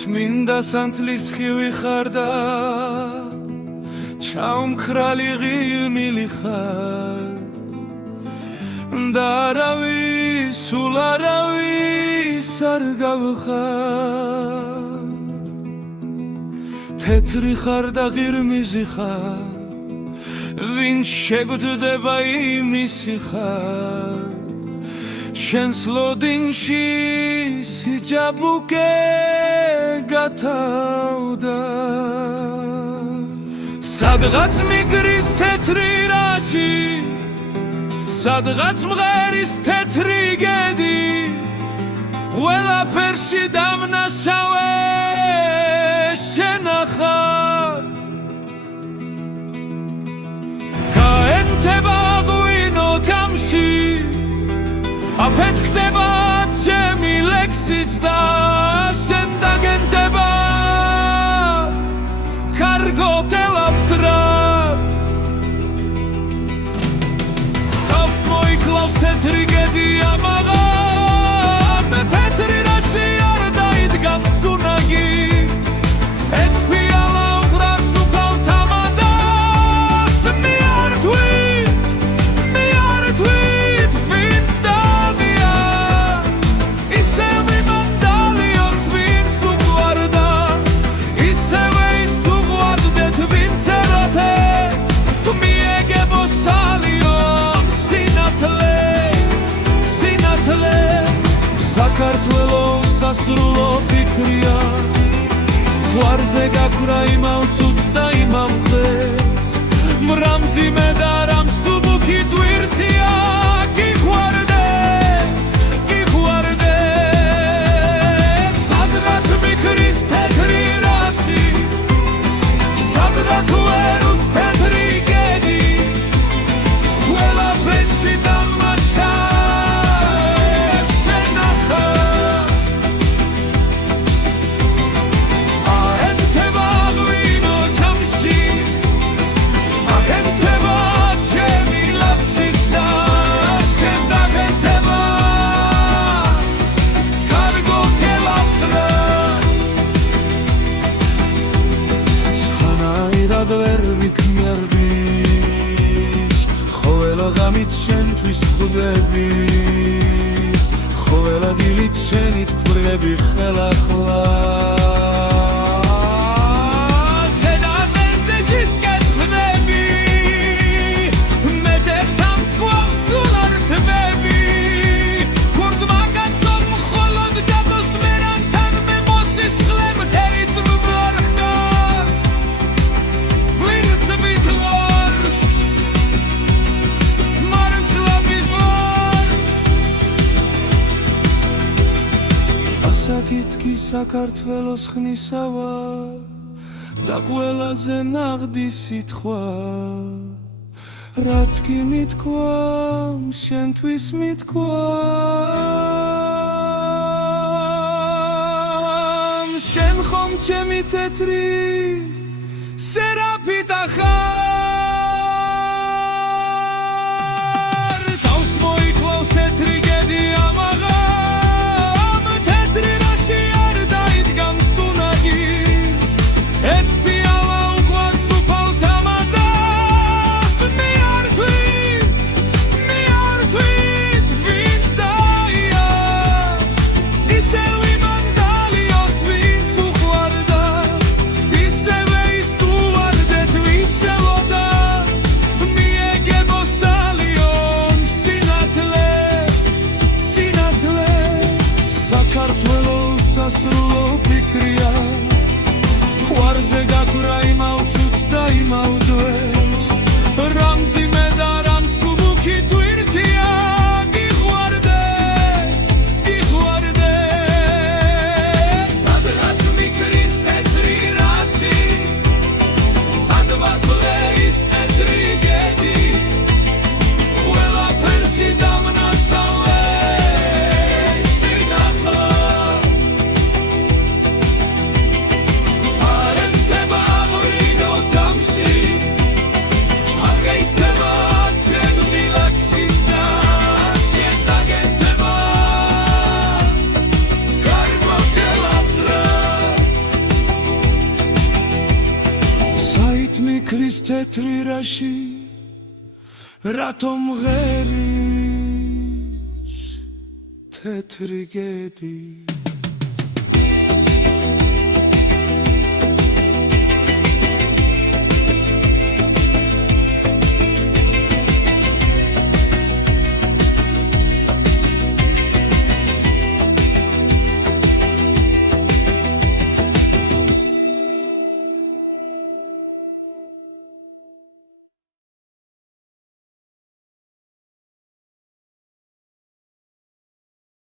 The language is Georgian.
წმინდა სანთლის ხივი ხარ და ჩაუმქრალი ღიმილი ხარ და არავის, სულ არავის არ გავხარ. თეთრი ხარ და ღირმიზი ხარ, ვინც შეგვდება იმისი ხარ. შენს ლოდინში სიჯაბუკე გათავდა, სადღაც მიგრის თეთრი რაში, სადღაც მღერის თეთრი გედი, ყველაფერში დამნაშავე შენახარ. გაენთება ღვინო გამში, აფეთქდება ჩემი ლექსიც და შენ დაგენდება კარგო დელაფტრა. თავს მოიკლავს თეთრი გედი ამაღამ, თეთრი რაში არ დაიდგა მსუნაგის, ეს ფიალა უღრას უფალ თამადას. მე არ თვით ვინც დავია, ისევე მანდალიოს ვინც უყვარდა, ისევე ის უყვარდეთ ვინც ეროთე, მიეგებო სალიო სინათლე, სინათლე. საქართველოს სასრულო ფიქრია, გვარზე გაქვრა იმავ წუთს და იმავ დღეს, მრამძიმე და რამსუბუქი ტვირთია. გიყვარდეს, გიყვარდეს, სადღაც მიქრის თეთრი რაში, სადღაც ვერუს თეთრი გედი, ყველაფერში დამაშავე შენახარ. აენთება ღვინო ჯამში, აენთება ჩემი ლექსიც და შენ დაგენთება კარგო დელაფტრა. სხვანაირად ვერ ვიქმერდი, ყოველ ღამით შენთვის ხვდები, ყოველ დილით შენით თვრები ხელახლა. ზედამენზე ჯისკენ ხდები, მეტეხთან თყვავს სულ არ თვები, ქურდმა კაცომ მხოლოდ გადოს მერანთან, მე მოსისხლებ თერიც მბორხდარ, ვინც მითხოვს მარცხლა მივარ. ასაკითკი საქართველოს ხნისავა და ყველაზე ნაღდი სიტყვა, რაც კი მითქვა შენთვის მითქვა. შენ ხომ ჩემი თეთრი სერაფიტა ხარ, თავს მოიკლავს თეთრი გედი ამაღამ, თეთრი რაში არ დაიდგა მსუნაგის, ეს ფიალა უყვარს უფალ თამადას. მე არ თვით ვინც დაია, ისევ იმან დალიოს ვინც უყვარდა, ისევ კვირაში რატომ ღერის თეთრი გედი